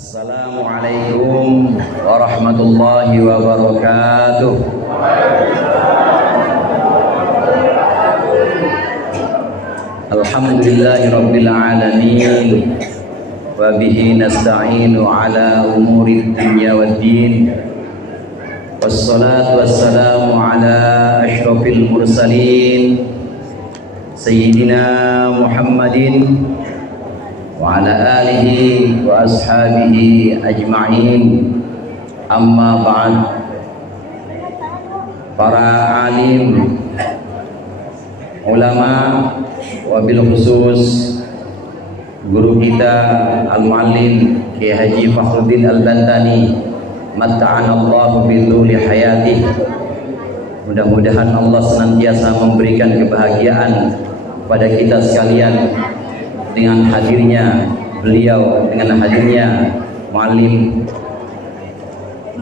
Assalamualaikum warahmatullahi wabarakatuh. Alhamdulillahi rabbil alamin. Wa bihi nasta'inu ala umuri dunya waddin. Wassalatu wassalamu ala asyrafil mursalin Sayyidina Muhammadin wa ala alihi wa ashabihi ajma'in. Amma ba'd. Para alim, ulama, wabil khusus guru kita al-muallim Kiai Haji Fakhruddin Al-Bantani, matta'anallahu bidhuli hayatih. Mudah-mudahan Allah senantiasa memberikan kebahagiaan pada kita sekalian dengan hadirnya beliau, dengan hadirnya muallim,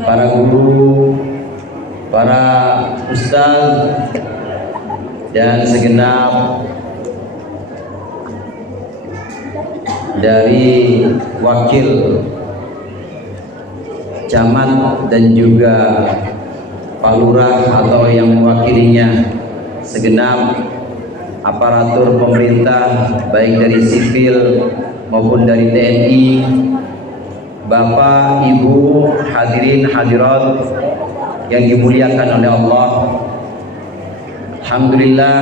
para guru, para ustaz, dan segenap dari wakil camat dan juga Pak Lurah atau yang mewakilinya, segenap aparatur pemerintah baik dari sipil maupun dari TNI, Bapak, Ibu, hadirin hadirat yang dimuliakan oleh Allah. Alhamdulillah,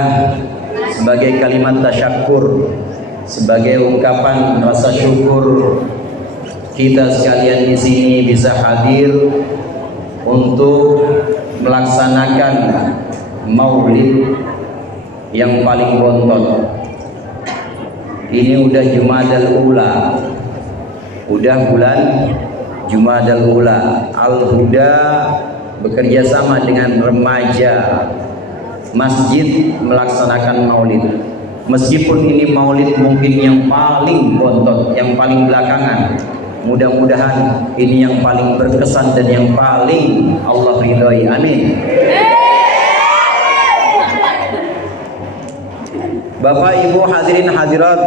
sebagai kalimat tasyakur, sebagai ungkapan rasa syukur, kita sekalian di sini bisa hadir untuk melaksanakan maulid yang paling bontot. Ini udah Jumadal Ula, udah bulan Jumadal Ula. Al-Huda bekerja sama dengan remaja masjid melaksanakan maulid. Meskipun ini maulid mungkin yang paling bontot, yang paling belakangan, mudah-mudahan ini yang paling berkesan dan yang paling Allah ridhoi. Amin. Bapak, Ibu, hadirin hadirat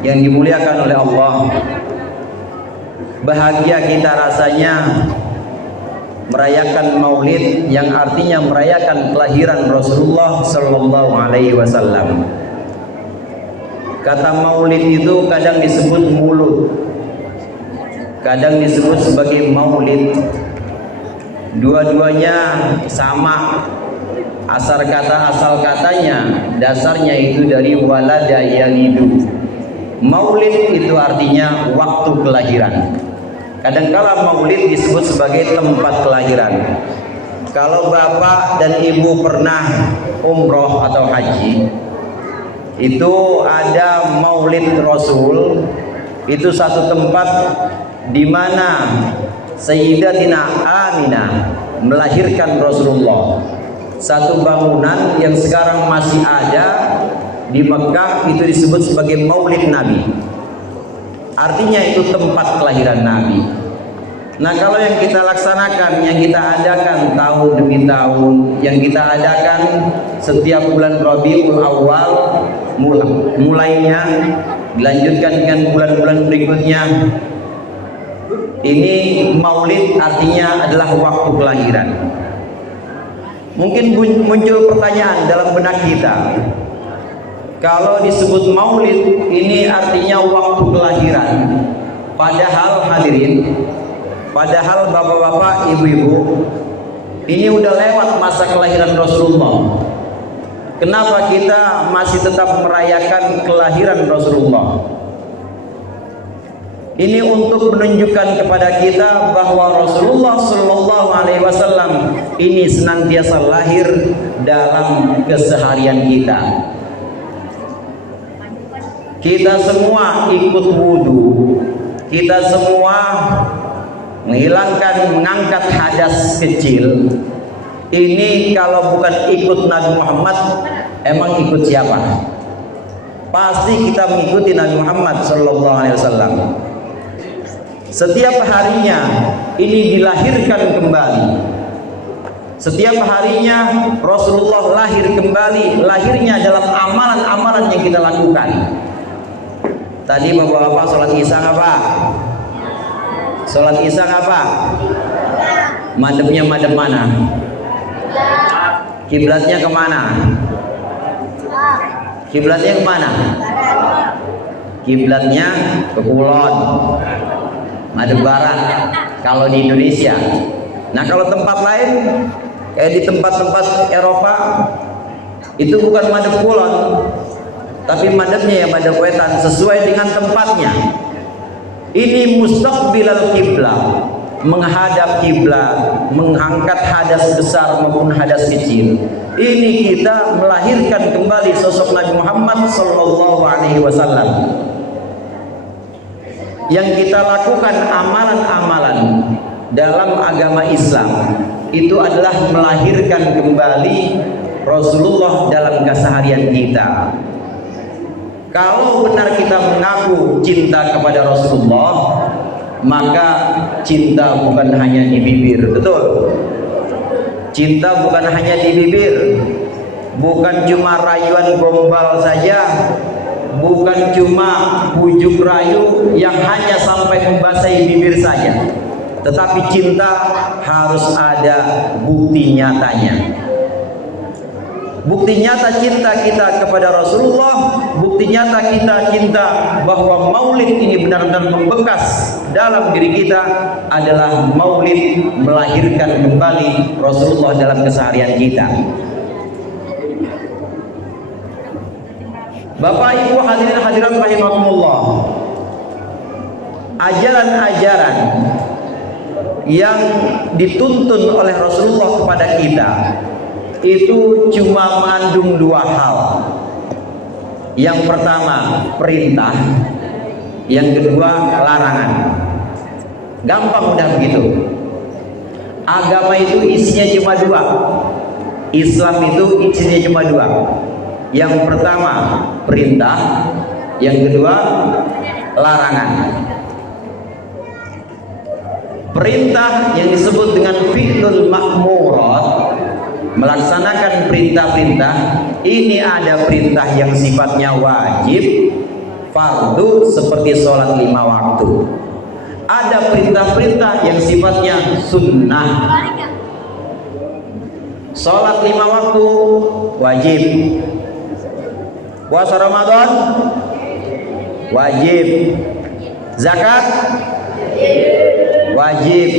yang dimuliakan oleh Allah, bahagia kita rasanya merayakan maulid yang artinya merayakan kelahiran Rasulullah Sallallahu Alaihi Wasallam. Kata maulid itu kadang disebut mulut, kadang disebut sebagai maulid. Dua-duanya sama. Asal katanya, dasarnya itu dari walada yalidu. Maulid itu artinya waktu kelahiran. Kadangkala maulid disebut sebagai tempat kelahiran. Kalau bapak dan ibu pernah umroh atau haji, itu ada maulid Rasul. Itu satu tempat di mana Sayyidatina Aminah melahirkan Rasulullah. Satu bangunan yang sekarang masih ada di Mekah, itu disebut sebagai Maulid Nabi. Artinya itu tempat kelahiran Nabi. Nah, kalau yang kita laksanakan, yang kita adakan tahun demi tahun, yang kita adakan setiap bulan Rabiul Awal mulainya, dilanjutkan dengan bulan-bulan berikutnya, ini maulid artinya adalah waktu kelahiran. Mungkin muncul pertanyaan dalam benak kita, kalau disebut maulid ini artinya waktu kelahiran, padahal hadirin, padahal bapak-bapak, ibu-ibu, ini udah lewat masa kelahiran Rasulullah. Kenapa kita masih tetap merayakan kelahiran Rasulullah? Ini untuk menunjukkan kepada kita bahwa Rasulullah Sallallahu Alaihi Wasallam ini senantiasa lahir dalam keseharian kita. Kita semua ikut wudhu, kita semua mengangkat hadas kecil. Ini kalau bukan ikut Nabi Muhammad, emang ikut siapa? Pasti kita mengikuti Nabi Muhammad Sallallahu Alaihi Wasallam. Setiap harinya ini dilahirkan kembali. Setiap harinya Rasulullah lahir kembali. Lahirnya dalam amalan-amalan yang kita lakukan. Tadi bapak-bapak sholat isya apa? Sholat isya apa? Madhabnya madhab mana? Kiblatnya kemana? Kiblatnya kemana? Kiblatnya ke kulon, madhab barat kalau di Indonesia. Nah kalau tempat lain kayak di tempat-tempat Eropa itu bukan madhab kulon, tapi madhabnya ya madhab wetan sesuai dengan tempatnya. Ini mustaqbilal kiblat, menghadap kiblat, mengangkat hadas besar maupun hadas kecil. Ini kita melahirkan kembali sosok Nabi Muhammad sallallahu alaihi wasallam. Yang kita lakukan amalan-amalan dalam agama Islam itu adalah melahirkan kembali Rasulullah dalam keseharian kita. Kalau benar kita mengaku cinta kepada Rasulullah, maka cinta bukan hanya di bibir, betul? Cinta bukan hanya di bibir, bukan cuma rayuan gombal saja, bukan cuma bujuk rayu yang hanya sampai membasahi bibir saja, tetapi cinta harus ada bukti nyatanya. Bukti nyata cinta kita kepada Rasulullah, bukti nyata kita cinta bahwa maulid ini benar-benar membekas dalam diri kita adalah maulid melahirkan kembali Rasulullah dalam keseharian kita. Bapak Ibu hadirin hadirat rahimakumullah, ajaran-ajaran yang dituntun oleh Rasulullah kepada kita itu cuma mengandung dua hal. Yang pertama perintah, yang kedua larangan. Gampang udah begitu. Agama itu isinya cuma dua. Islam itu isinya cuma dua. Yang pertama perintah, yang kedua larangan. Perintah yang disebut dengan fi'lul ma'murat, melaksanakan perintah-perintah. Ini ada perintah yang sifatnya wajib, fardu seperti sholat 5 waktu. Ada perintah-perintah yang sifatnya sunnah. Sholat 5 waktu wajib. Puasa Ramadan wajib. Zakat wajib.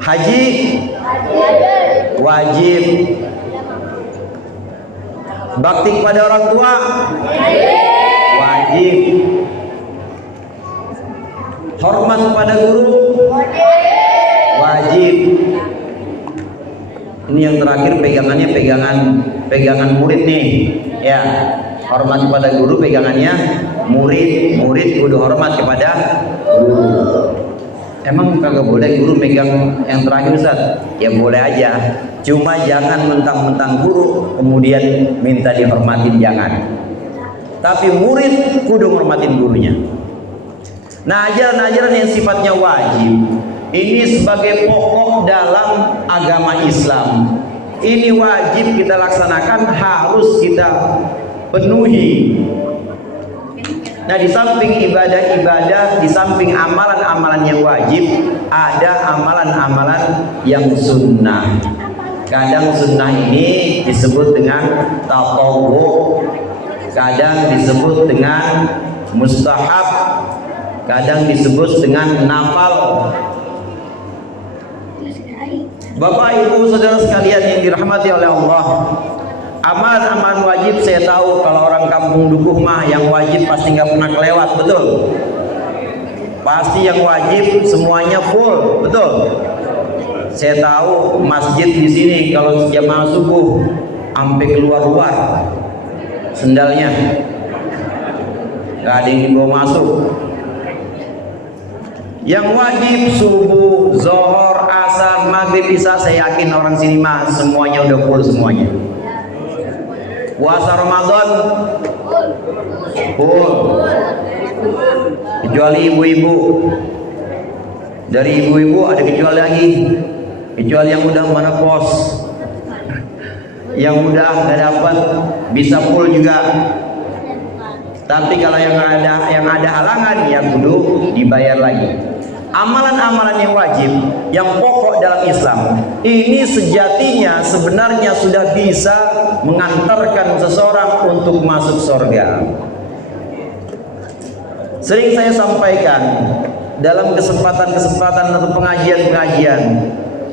Haji wajib. Bakti kepada orang tua wajib. Hormat kepada guru wajib. Ini yang terakhir pegangannya pegangan murid nih ya. Hormat kepada guru pegangannya murid kudu hormat kepada guru. Emang kagak boleh guru megang yang terakhir Ustaz? Ya boleh aja, cuma jangan mentang-mentang guru kemudian minta dihormatin, jangan. Tapi murid kudu menghormatin gurunya. Nah, ajaran-ajaran yang sifatnya wajib ini sebagai pokok dalam agama Islam. Ini wajib kita laksanakan, harus kita penuhi. Nah, di samping ibadah-ibadah, di samping amalan-amalan yang wajib, ada amalan-amalan yang sunnah. Kadang sunnah ini disebut dengan tatawwu, kadang disebut dengan mustahab, kadang disebut dengan nafal. Bapak Ibu saudara sekalian yang dirahmati oleh Allah, amalan-amalan wajib saya tahu kalau orang kampung Dukuh mah yang wajib pasti nggak pernah kelewat, betul? Pasti yang wajib semuanya full, betul? Saya tahu masjid di sini kalau jamaah subuh sampai keluar-luar sendalnya, nggak ada yang dibawa masuk. Yang wajib subuh, zohor, asar, maghrib, isya, saya yakin orang sini mah semuanya udah full semuanya. Puasa Ramadan full, kecuali ibu-ibu. Dari ibu-ibu ada kecuali lagi, kecuali yang udah mana pos, yang udah nggak dapat bisa full juga. Tapi kalau yang ada halangan ya kudu dibayar lagi. Amalan-amalan yang wajib, yang pokok dalam Islam, ini sejatinya sebenarnya sudah bisa mengantarkan seseorang untuk masuk surga. Sering saya sampaikan dalam kesempatan-kesempatan atau pengajian-pengajian,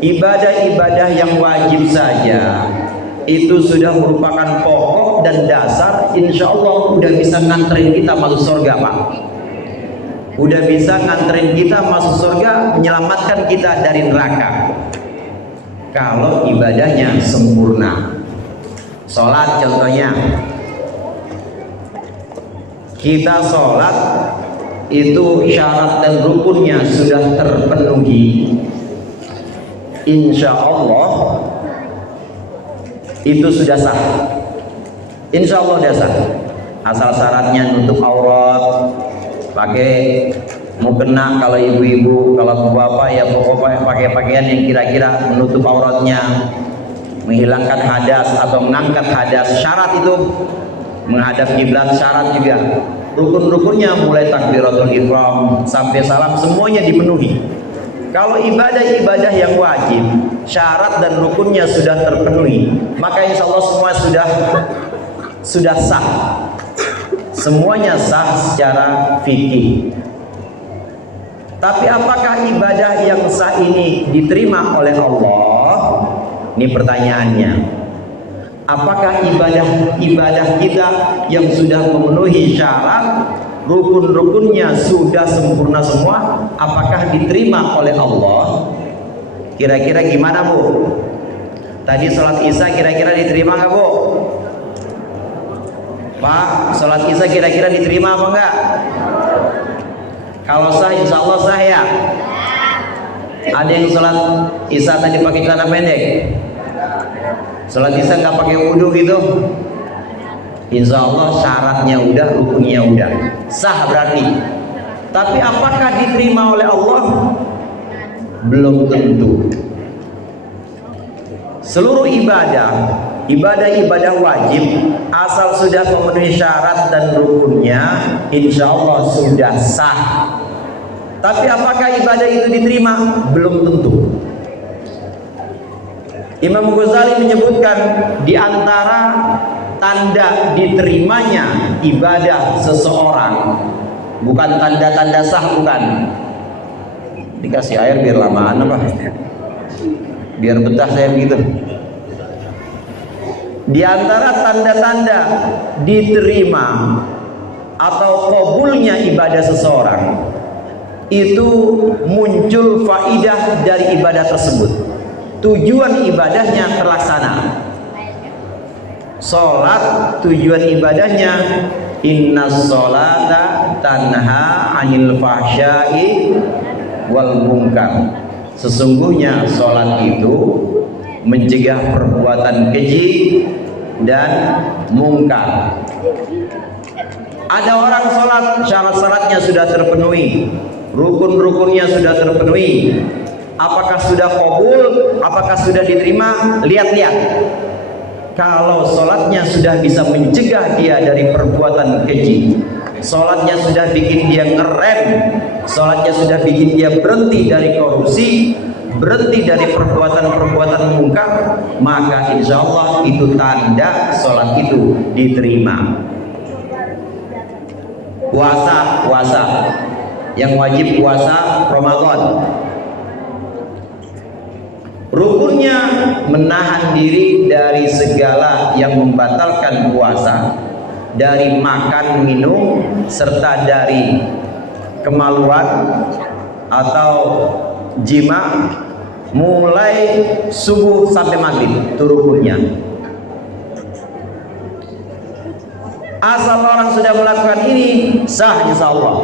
ibadah-ibadah yang wajib saja itu sudah merupakan pokok dan dasar, insya Allah udah bisa nganterin kita masuk surga, Pak. Udah bisa nganterin kita masuk surga, menyelamatkan kita dari neraka kalau ibadahnya sempurna. Sholat contohnya, kita sholat itu syarat dan rukunnya sudah terpenuhi, insya Allah itu sudah sah. Insya Allah sudah sah, asal syaratnya nutup aurat, pakai mukena kalau ibu-ibu, kalau bapak ya pokoknya pakai pakaian yang kira-kira menutup auratnya, menghilangkan hadas atau mengangkat hadas. Syarat itu menghadap kiblat, syarat juga. Rukun-rukunnya mulai takbiratul ihram sampai salam semuanya dipenuhi. Kalau ibadah-ibadah yang wajib, syarat dan rukunnya sudah terpenuhi, maka insya Allah semua sudah sah. Semuanya sah secara fikih. Tapi apakah ibadah yang sah ini diterima oleh Allah? Ini pertanyaannya. Apakah ibadah kita yang sudah memenuhi syarat, rukun-rukunnya sudah sempurna semua, apakah diterima oleh Allah? Kira-kira gimana, Bu? Tadi sholat Isya kira-kira diterima nggak, Bu? Pak, sholat Isya kira-kira diterima apa enggak? Kalau sah, insya Allah sah ya. Ada yang sholat Isya tadi pakai celana pendek, sholat Isya nggak pakai wudhu gitu, insya Allah syaratnya udah, rukunnya udah sah berarti. Tapi apakah diterima oleh Allah? Belum tentu. Seluruh ibadah wajib asal sudah memenuhi syarat dan rukunnya, insya Allah sudah sah. Tapi apakah ibadah itu diterima? Belum tentu. Imam Ghazali menyebutkan di antara tanda diterimanya ibadah seseorang, bukan tanda-tanda sah, bukan. Dikasih air biar lamaan apa? Biar betah saya begitu. Di antara tanda-tanda diterima atau kabulnya ibadah seseorang itu muncul faidah dari ibadah tersebut. Tujuan ibadahnya terlaksana. Salat tujuan ibadahnya innas sholata tanha 'anil fahsya'i wal munkar. Sesungguhnya salat itu mencegah perbuatan keji dan mungkar. Ada orang salat, syarat-syaratnya sudah terpenuhi, rukun-rukunnya sudah terpenuhi. Apakah sudah qabul? Apakah sudah diterima? Lihat-lihat. Kalau sholatnya sudah bisa mencegah dia dari perbuatan keji, sholatnya sudah bikin dia ngerem, sholatnya sudah bikin dia berhenti dari korupsi, berhenti dari perbuatan-perbuatan mungkar, maka insya Allah itu tanda sholat itu diterima. Puasa yang wajib, puasa Ramadan, rukunnya menahan diri dari segala yang membatalkan puasa, dari makan, minum, serta dari kemaluan atau jima, mulai subuh sampai maghrib, itu rukunnya. Asal orang sudah melakukan ini, sah insya Allah.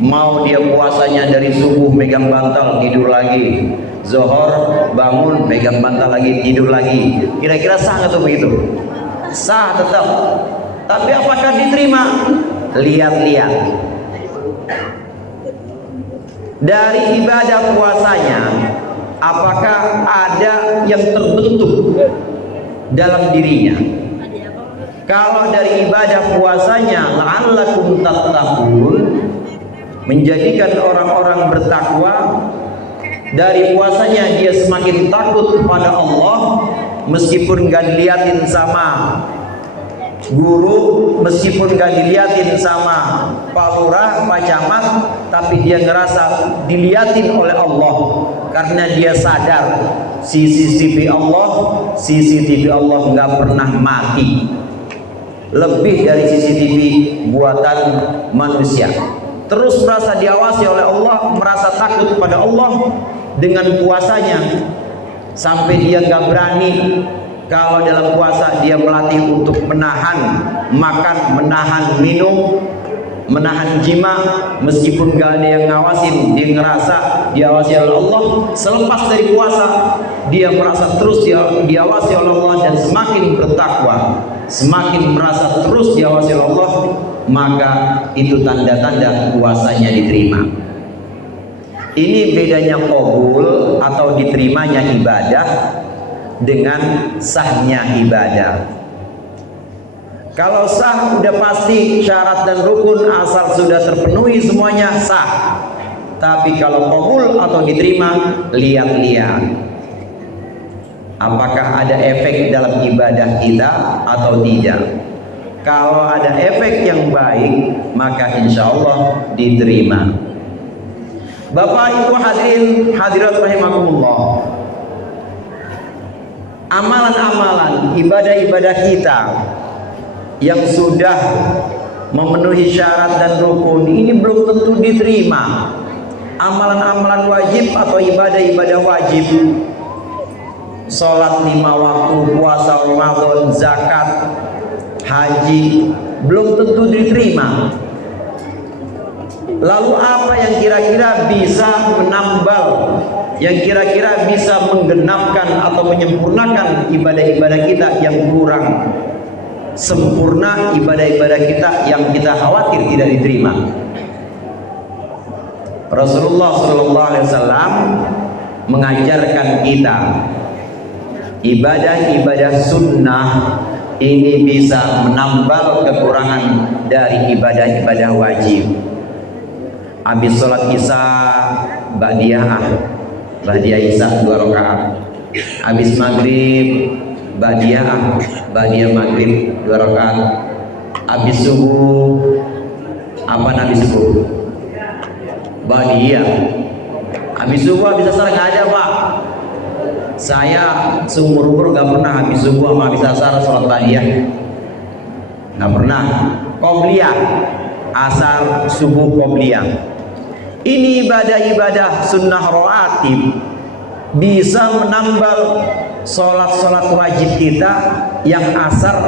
Mau dia puasanya dari subuh megang bantal tidur lagi, zuhur bangun megang bantal lagi tidur lagi, kira-kira sah nggak tuh begitu? Sah tetap. Tapi apakah diterima? Lihat-lihat dari ibadah puasanya, apakah ada yang terbentuk dalam dirinya? Kalau dari ibadah puasanya la'allakum tattaqun, menjadikan orang-orang bertakwa. Dari puasanya dia semakin takut kepada Allah, meskipun gak diliatin sama guru, meskipun gak diliatin sama Pak Lurah, Pak Camat, tapi dia ngerasa diliatin oleh Allah, karena dia sadar CCTV Allah nggak pernah mati, lebih dari CCTV buatan manusia. Terus merasa diawasi oleh Allah, merasa takut kepada Allah dengan puasanya, sampai dia nggak berani kalau dalam puasa dia melatih untuk menahan makan, menahan minum, menahan jima, meskipun gak ada yang ngawasin, dia ngerasa diawasi oleh Allah. Selepas dari puasa dia merasa terus diawasi oleh Allah dan semakin bertakwa, semakin merasa terus diawasi oleh Allah, maka itu tanda-tanda puasanya diterima. Ini bedanya qabul atau diterimanya ibadah dengan sahnya ibadah. Kalau sah udah pasti syarat dan rukun, asal sudah terpenuhi semuanya sah. Tapi kalau qabul atau diterima, lihat-lihat apakah ada efek dalam ibadah kita atau tidak. Kalau ada efek yang baik, maka insya Allah diterima. Bapak Ibu hadirin hadirat rahimakumullah, amalan-amalan ibadah-ibadah kita yang sudah memenuhi syarat dan rukun ini belum tentu diterima. Amalan-amalan wajib atau ibadah-ibadah wajib, sholat 5 waktu, puasa Ramadan, zakat, haji, belum tentu diterima. Lalu apa yang kira-kira bisa menambal, yang kira-kira bisa menggenapkan atau menyempurnakan ibadah-ibadah kita yang kurang sempurna, ibadah-ibadah kita yang kita khawatir tidak diterima? Rasulullah SAW mengajarkan kita ibadah-ibadah sunnah ini bisa menambal kekurangan dari ibadah-ibadah wajib. Habis sholat isya ba'diyah isya 2 rakaat. Habis maghrib ba'diyah maghrib 2 rakaat. Habis subuh apa subuh? Ba'diyah. Habis subuh habis asar nggak ada, Pak. Saya seumur-umur nggak pernah habis subuh sama habis asar sholat ba'diyah. Nggak pernah. Qobliyah, asar subuh qobliyah. Ini ibadah-ibadah sunnah rawatib bisa menambal sholat-sholat wajib kita yang asar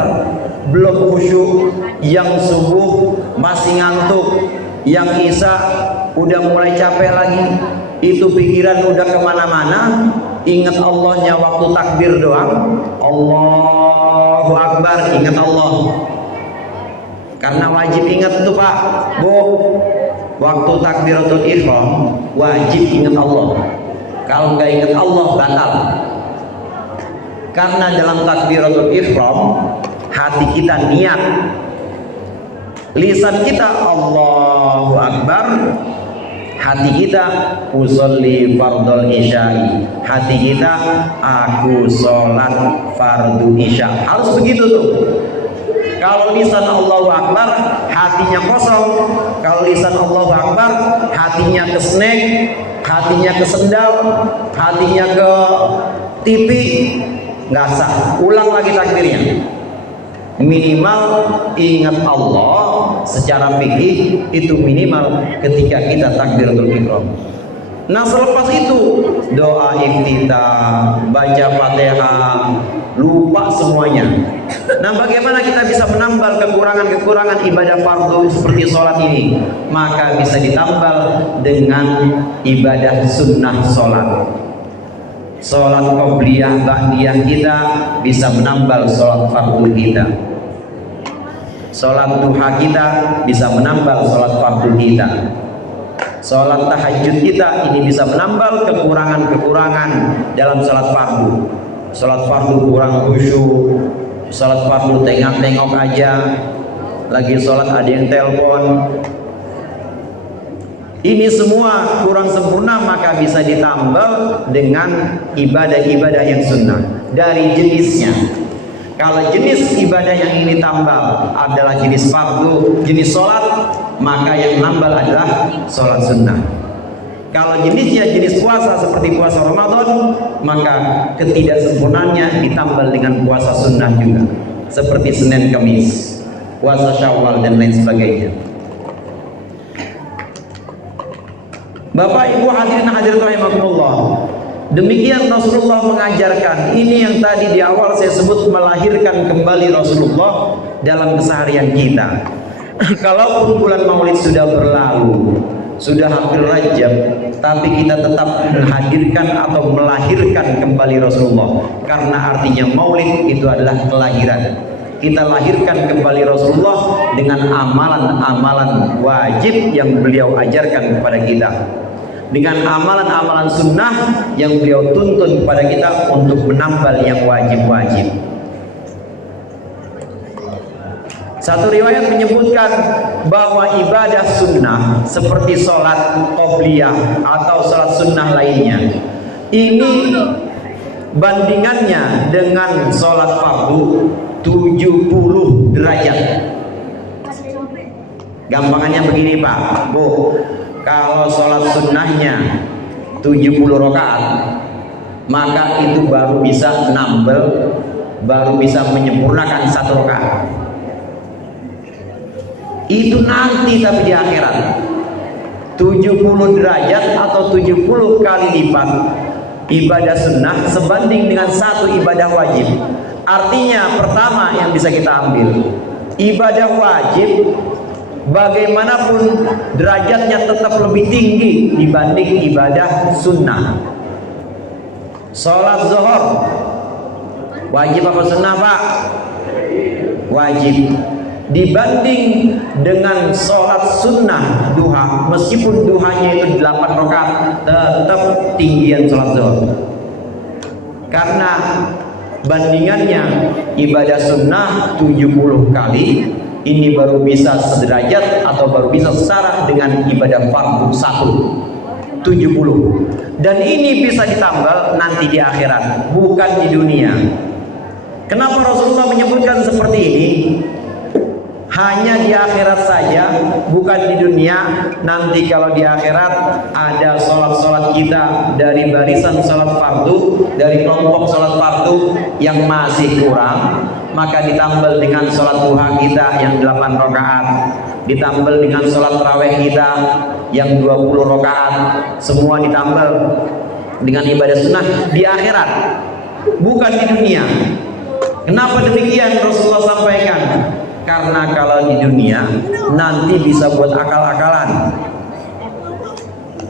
belum khusyuk, yang subuh masih ngantuk, yang isya udah mulai capek lagi, itu pikiran udah kemana-mana, ingat Allahnya waktu takbir doang, Allahu Akbar, ingat Allah. Karena wajib ingat itu Pak, Bu, waktu takbiratul ihram wajib ingat Allah. Kalau nggak ingat Allah batal. Karena dalam takbiratul ihram hati kita niat, lisan kita Allahu Akbar, hati kita usolli fardul isya'i, hati kita aku sholat fardu isya. Harus begitu tuh. Kalau lisan Allahu Akbar, hatinya kosong. Kalau lisan Allahu Akbar, hatinya ke snack, hatinya ke sendal, hatinya ke TV, nggak sah. Ulang lagi takbirnya. Minimal ingat Allah secara fikih itu minimal ketika kita takbiratul ihram. Nah selepas itu doa iftitah, baca Fatihah, lupa semuanya. Nah bagaimana kita bisa menambal kekurangan-kekurangan ibadah fardu seperti sholat ini? Maka bisa ditambal dengan ibadah sunnah sholat. Sholat qobliyah, ba'diyah kita bisa menambal sholat fardu kita. Sholat duha kita bisa menambal sholat fardu kita. Sholat tahajud kita ini bisa menambal kekurangan-kekurangan dalam sholat fardu. Sholat fardu kurang khusyuk, sholat fardu tengok-tengok aja, lagi sholat ada yang telepon. Ini semua kurang sempurna, maka bisa ditambal dengan ibadah-ibadah yang sunnah dari jenisnya. Kalau jenis ibadah yang ini tambal adalah jenis fardu, jenis sholat, maka yang nambal adalah sholat sunnah. Kalau jenisnya jenis puasa seperti puasa Ramadan, maka ketidaksempurnaannya ditambal dengan puasa sunnah juga, seperti Senin Kamis, puasa Syawal dan lain sebagainya. Bapak Ibu hadirin hadirat rahimakumullah, demikian Rasulullah mengajarkan. Ini yang tadi di awal saya sebut melahirkan kembali Rasulullah dalam keseharian kita. Kalaupun bulan Maulid sudah berlalu, sudah hampir Rajab, tapi kita tetap menghadirkan atau melahirkan kembali Rasulullah, karena artinya Maulid itu adalah kelahiran. Kita lahirkan kembali Rasulullah dengan amalan-amalan wajib yang beliau ajarkan kepada kita, dengan amalan-amalan sunnah yang beliau tuntun kepada kita untuk menambal yang wajib-wajib. Satu riwayat menyebutkan bahwa ibadah sunnah seperti sholat qobliyah atau sholat sunnah lainnya, ini bandingannya dengan sholat fardu 70 derajat. Gampangannya begini Pak, Bu, kalau sholat sunnahnya 70 rakaat, maka itu baru bisa nambel, baru bisa menyempurnakan 1 rakaat. Itu nanti tapi di akhirat 70 derajat atau 70 kali lipat ibadah sunnah sebanding dengan 1 ibadah wajib. Artinya pertama yang bisa kita ambil, ibadah wajib bagaimanapun derajatnya tetap lebih tinggi dibanding ibadah sunnah. Sholat zuhur wajib apa sunnah Pak? Wajib. Dibanding dengan sholat sunnah duha, meskipun duhanya itu 8 rakaat, tetap tinggian sholat zuhur, karena bandingannya ibadah sunnah 70 kali, ini baru bisa sederajat atau baru bisa setara dengan ibadah fardu 70, dan ini bisa ditambal nanti di akhirat, bukan di dunia. Kenapa Rasulullah menyebutkan seperti ini? Hanya di akhirat saja, bukan di dunia. Nanti kalau di akhirat ada sholat-sholat kita dari barisan sholat fardu, dari kelompok sholat fardu yang masih kurang, maka ditambal dengan sholat duha kita yang 8 rakaat, ditambal dengan sholat tarawih kita yang 20 rakaat, semua ditambal dengan ibadah sunnah di akhirat, bukan di dunia. Kenapa demikian Rasulullah sampaikan? Karena kalau di dunia nanti bisa buat akal-akalan.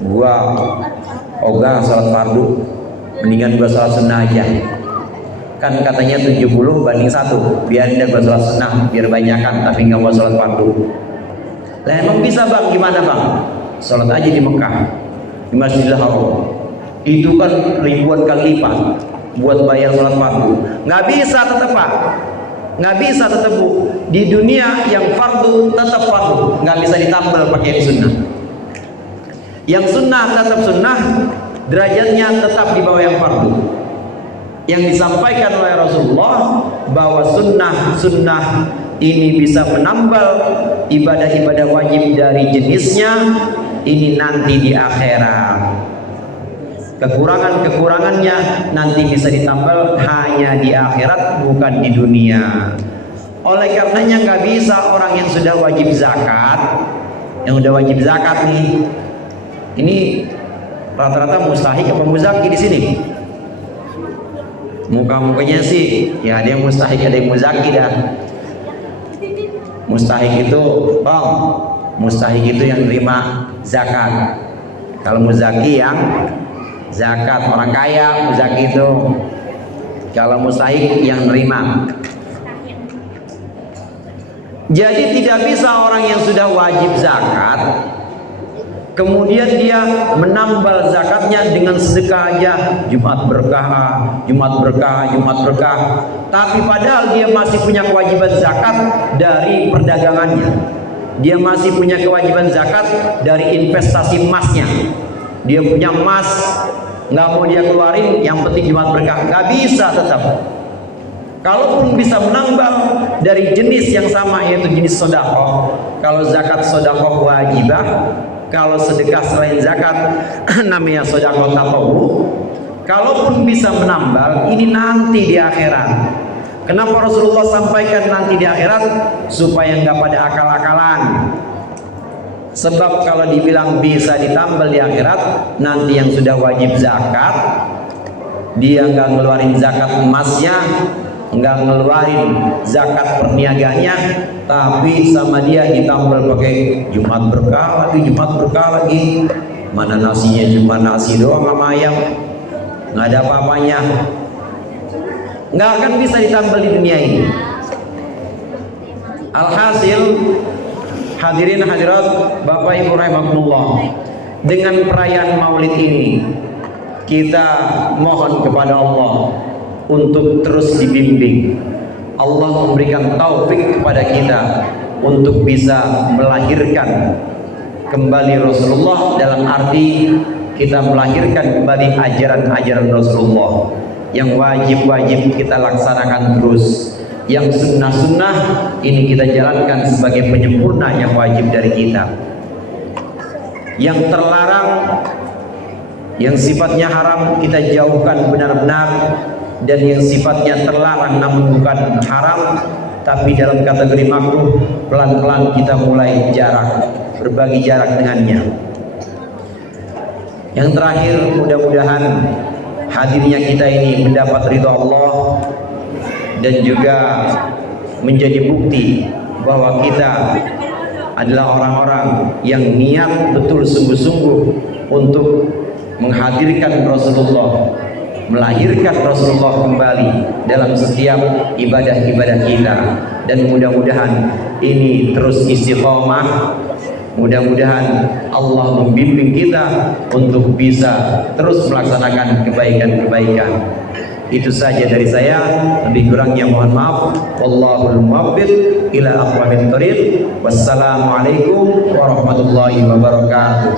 Gua ogah sholat fardu, mendingan gua sholat sunnah aja. Kan katanya 70 banding 1, biarin deh gua sholat sunnah biar banyakan, tapi nggak mau sholat fardu. Lah emang bisa Bang? Gimana Bang? Sholat aja di Mekah, di Masjidil Haram, itu kan ribuan kali lipat buat bayar sholat fardu. Nggak bisa tetap Pak, nggak bisa tetap Bu. Di dunia yang fardu tetap fardu, nggak bisa ditambal pakai sunnah. Yang sunnah tetap sunnah, derajatnya tetap di bawah yang fardu. Yang disampaikan oleh Rasulullah bahwa sunnah ini bisa menambal ibadah-ibadah wajib dari jenisnya, ini nanti di akhirat. Kekurangan-kekurangannya nanti bisa ditambal hanya di akhirat, bukan di dunia. Oleh karenanya nggak bisa orang yang sudah wajib zakat, yang udah wajib zakat nih, ini rata-rata mustahik apa muzaki di sini? Muka-mukanya sih ya ada yang mustahik, ada yang muzaki dah. Mustahik itu Bang, mustahik itu yang nerima zakat. Kalau muzaki yang zakat, orang kaya muzaki itu. Kalau mustahik yang nerima. Jadi tidak bisa orang yang sudah wajib zakat kemudian dia menambal zakatnya dengan sedekah aja, Jumat berkah, Jumat berkah, Jumat berkah, tapi padahal dia masih punya kewajiban zakat dari perdagangannya, dia masih punya kewajiban zakat dari investasi emasnya. Dia punya emas, nggak mau dia keluarin, yang penting Jumat berkah, nggak bisa tetap. Kalaupun bisa menambah dari jenis yang sama, yaitu jenis sodakoh. Kalau zakat sodakoh wajibah, kalau sedekah selain zakat namanya sodakoh tatawu. Kalaupun bisa menambah, ini nanti di akhirat. Kenapa Rasulullah sampaikan nanti di akhirat? Supaya nggak pada akal-akalan. Sebab kalau dibilang bisa ditambal di akhirat, nanti yang sudah wajib zakat, dia nggak ngeluarin zakat emasnya, nggak ngeluarin zakat perniagaannya, tapi sama dia ditambal pakai Jumat berkah lagi, Jumat berkah lagi. Mana nasinya cuma nasi doang sama ayam, nggak ada apa-apanya, nggak akan bisa ditambal di dunia ini. Alhasil, hadirin hadirat Bapak Ibu rahimakumullah, dengan perayaan Maulid ini kita mohon kepada Allah untuk terus dibimbing. Allah memberikan taufik kepada kita untuk bisa melahirkan kembali Rasulullah, dalam arti kita melahirkan kembali ajaran-ajaran Rasulullah. Yang wajib-wajib kita laksanakan terus, yang sunnah-sunnah ini kita jalankan sebagai penyempurna yang wajib dari kita. Yang terlarang, yang sifatnya haram, kita jauhkan benar-benar. Dan yang sifatnya terlarang namun bukan haram tapi dalam kategori makruh, pelan-pelan kita mulai berbagi jarak dengannya. Yang terakhir, mudah-mudahan hadirnya kita ini mendapat ridha Allah dan juga menjadi bukti bahwa kita adalah orang-orang yang niat betul sungguh-sungguh untuk menghadirkan Rasulullah, melahirkan Rasulullah kembali dalam setiap ibadah-ibadah kita. Dan mudah-mudahan ini terus istiqomah. Mudah-mudahan Allah membimbing kita untuk bisa terus melaksanakan kebaikan-kebaikan. Itu saja dari saya, lebih kurangnya mohon maaf. Wallahul muwaffiq ila aqwamit thoriq. Wassalamualaikum warahmatullahi wabarakatuh.